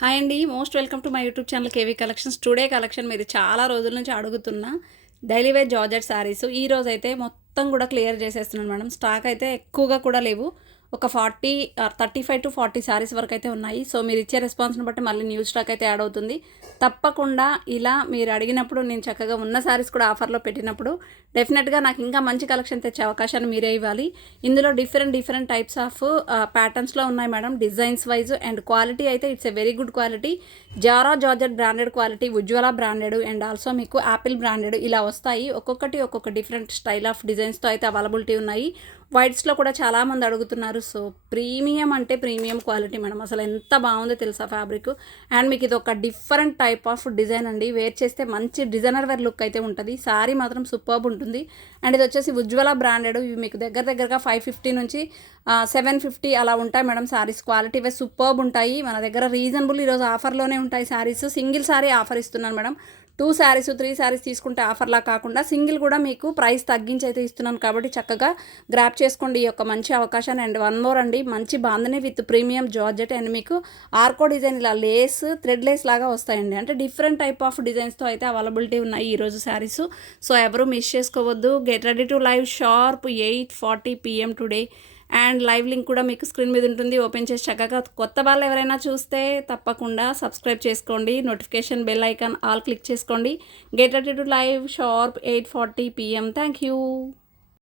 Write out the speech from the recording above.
Hi అండి. Most welcome to my YouTube channel KV collections. Today collection మీరు చాలా రోజుల నుంచి అడుగుతున్న. డైలీ వేర్ జార్జెట్ శారీస్ ఈ రోజు అయితే మొత్తం కూడా క్లియర్ చేసేస్తున్నాను మేడం. స్టాక్ అయితే ఎక్కువగా కూడా లేవు. ఒక forty thirty five to forty sarees వరకు అయితే ఉన్నాయి. సో మీరు ఇచ్చే రెస్పాన్స్ని బట్టి మళ్ళీ న్యూ స్టాక్ అయితే యాడ్ అవుతుంది. తప్పకుండా ఇలా మీరు అడిగినప్పుడు నేను చక్కగా ఉన్న శారీస్ కూడా ఆఫర్లో పెట్టినప్పుడు డెఫినెట్గా నాకు ఇంకా మంచి కలెక్షన్ తెచ్చే అవకాశాన్ని మీరే ఇవ్వాలి. ఇందులో డిఫరెంట్ డిఫరెంట్ టైప్స్ ఆఫ్ ప్యాటర్న్స్లో ఉన్నాయి madam. Designs wise and quality అయితే it's a very good quality. Zara georgette branded quality Ujjwala branded and also మీకు యాపిల్ బ్రాండెడ్ ఇలా వస్తాయి. ఒక్కొక్కటి ఒక్కొక్క డిఫరెంట్ స్టైల్ ఆఫ్ డిజైన్స్తో అయితే అవైలబిలిటీ ఉన్నాయి. వైట్స్లో కూడా చాలామంది అడుగుతున్నారు. సో ప్రీమియం అంటే ప్రీమియం క్వాలిటీ మేడం. అసలు ఎంత బాగుందో తెలుసా ఫ్యాబ్రిక్? అండ్ మీకు ఇది ఒక డిఫరెంట్ టైప్ ఆఫ్ డిజైన్ అండి. వేర్ చేస్తే మంచి డిజైనర్ వేర్ లుక్ అయితే ఉంటుంది. సారీ మాత్రం సూపర్బ్ ఉంటుంది. అండ్ ఇది వచ్చేసి ఉజ్వల బ్రాండెడ్. ఇవి మీకు దగ్గర దగ్గరగా ఫైవ్ ఫిఫ్టీ నుంచి సెవెన్ ఫిఫ్టీ అలా ఉంటాయి madam sarees. Quality wise superb ఉంటాయి. మన దగ్గర రీజనబుల్ ఈరోజు ఆఫర్లోనే ఉంటాయి శారీస్. సింగిల్ సారీ ఆఫర్ ఇస్తున్నాను madam. Two sarees three sarees తీసుకుంటే ఆఫర్లా కాకుండా సింగిల్ కూడా మీకు ప్రైస్ తగ్గించి అయితే ఇస్తున్నాను కాబట్టి చక్కగా గ్రాప్ చేసుకోండి ఈ యొక్క మంచి అవకాశాన్ని. అండ్ వన్ మోర్ అండి మంచి bandhani with premium georgette and మీకు ఆర్కో డిజైన్ ఇలా లేస్ థ్రెడ్ లేస్ లాగా వస్తాయండి. అంటే డిఫరెంట్ టైప్ ఆఫ్ డిజైన్స్తో అయితే అవైలబిలిటీ ఉన్నాయి ఈరోజు శారీస్. సో ఎవరు మిస్ చేసుకోవద్దు. Get ready to live sharp eight forty PM today and live link కూడా మీకు స్క్రీన్ మీద ఉంటుంది. ఓపెన్ చేసి చక్కగా కొత్త వాళ్ళు ఎవరైనా చూస్తే తప్పకుండా సబ్స్క్రైబ్ చేసుకోండి. Notification bell icon all click చేసుకోండి. Get ready to live sharp eight forty PM. Thank you